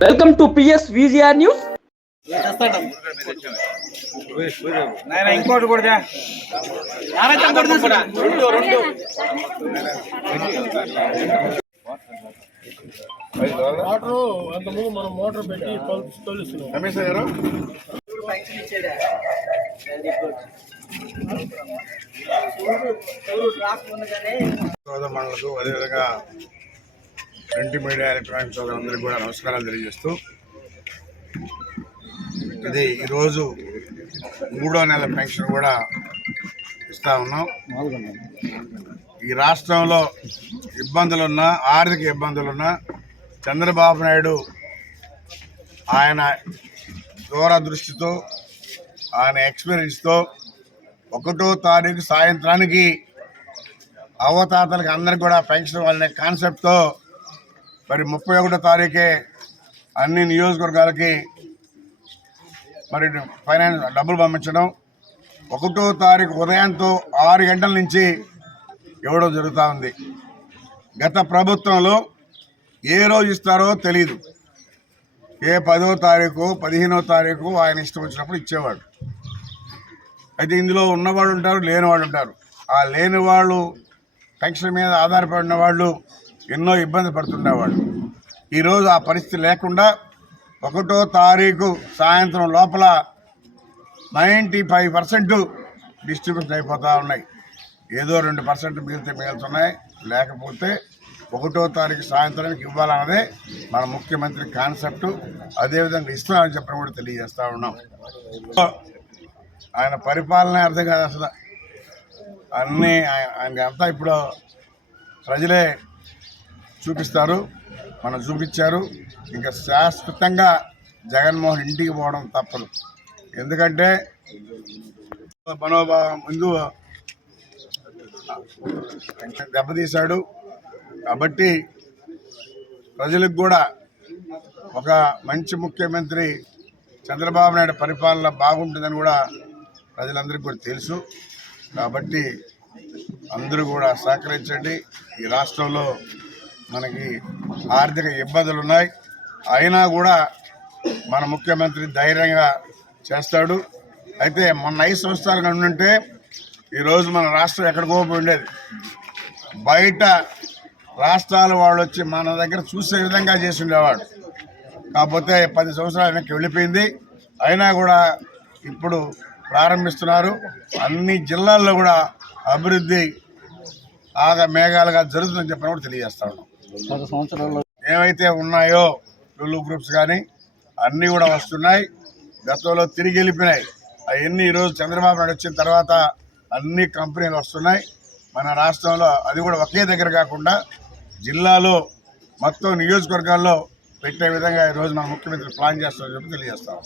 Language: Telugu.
Welcome to PS VGR news. ఇంకోటి కూడా వాటర్ అంతకుముందు మనం మోటార్ పెట్టి తొలి- తొలిస్తున్నాం రమేష్ గారు మండలకు అదేవిధంగా ప్రింట్ మీడియా ఎలక్ట్రానిక్ సోదరులందరికీ కూడా నమస్కారాలు తెలియజేస్తూ ఇది ఈరోజు మూడో నెల పెన్షన్ కూడా ఇస్తా ఉన్నాం. ఈ రాష్ట్రంలో ఇబ్బందులున్నా ఆర్థిక ఇబ్బందులున్నా చంద్రబాబు నాయుడు ఆయన దూరదృష్టితో ఆయన ఎక్స్పీరియన్స్తో ఒకటో తారీఖు సాయంత్రానికి అవతాతలకు అందరికి కూడా పెన్షన్ వాళ్ళనే కాన్సెప్ట్తో మరి ముప్పై ఒకటో తారీఖే అన్ని నియోజకవర్గాలకి మరి ఫైనాన్స్ డబ్బులు పంపించడం. ఒకటో తారీఖు ఉదయంతో ఆరు గంటల నుంచి ఇవ్వడం జరుగుతూ ఉంది. గత ప్రభుత్వంలో ఏ రోజు ఇస్తారో తెలియదు ఏ పదో తారీఖు పదిహేనో తారీఖు ఆయన ఇష్టం వచ్చినప్పుడు ఇచ్చేవాడు. అయితే ఇందులో ఉన్నవాళ్ళు ఉంటారు లేని వాళ్ళు ఉంటారు. ఆ లేని వాళ్ళు పెన్షన్ మీద ఆధారపడిన వాళ్ళు ఎన్నో ఇబ్బంది పడుతుండేవాళ్ళు. ఈరోజు ఆ పరిస్థితి లేకుండా ఒకటో తారీఖు సాయంత్రం లోపల నైంటీ ఫైవ్ పర్సెంట్ డిస్ట్రిబ్యూషన్ అయిపోతూ ఉన్నాయి. ఏదో రెండు పర్సెంట్ మిగిలితే మిగులుతున్నాయి. లేకపోతే ఒకటో తారీఖు సాయంత్రానికి ఇవ్వాలన్నదే మన ముఖ్యమంత్రి కాన్సెప్ట్. అదేవిధంగా ఇస్తున్నామని చెప్పడం కూడా తెలియజేస్తూ ఉన్నాం. ఆయన పరిపాలన అర్థం కాదు అసలు. అన్నీ ఆయన- ఆయనకి అంతా ఇప్పుడు ప్రజలే చూపిస్తారు. మనం చూపించారు. ఇంకా శాశ్వతంగా జగన్మోహన్ ఇంటికి పోవడం తప్పదు. ఎందుకంటే మనోభావం ముందు దెబ్బతీశాడు. కాబట్టి ప్రజలకు కూడా ఒక మంచి ముఖ్యమంత్రి చంద్రబాబు నాయుడు పరిపాలన బాగుంటుందని కూడా ప్రజలందరికీ కూడా తెలుసు. కాబట్టి అందరూ కూడా సహకరించండి. ఈ రాష్ట్రంలో మనకి ఆర్థిక ఇబ్బందులు ఉన్నాయి అయినా కూడా మన ముఖ్యమంత్రి ధైర్యంగా చేస్తాడు. అయితే మొన్న ఐదు సంవత్సరాలు కనుక ఉంటే ఈరోజు మన రాష్ట్రం ఎక్కడికో పోయి ఉండేది. బయట రాష్ట్రాల వాళ్ళు వచ్చి మన దగ్గర చూసే విధంగా చేసి ఉండేవాడు. కాకపోతే పది సంవత్సరాలు వెనక్కి వెళ్ళిపోయింది. అయినా కూడా ఇప్పుడు ప్రారంభిస్తున్నారు. అన్ని జిల్లాల్లో కూడా అభివృద్ధి ఆగ మేఘాలుగా జరుగుతుందని చెప్పిన కూడా తెలియజేస్తా ఉన్నాం. ఏవైతే ఉన్నాయో టుల్లు గ్రూప్స్ కానీ అన్నీ కూడా వస్తున్నాయి. గతంలో తిరిగి వెళ్ళిపోయినాయి. అవన్నీ ఈరోజు చంద్రబాబు నాయుడు వచ్చిన తర్వాత అన్ని కంపెనీలు వస్తున్నాయి. మన రాష్ట్రంలో అది కూడా ఒకే దగ్గర కాకుండా జిల్లాలో మొత్తం నియోజకవర్గాల్లో పెట్టే విధంగా ఈరోజు మన ముఖ్యమంత్రి ప్లాన్ చేస్తామని చెప్పి తెలియజేస్తాం.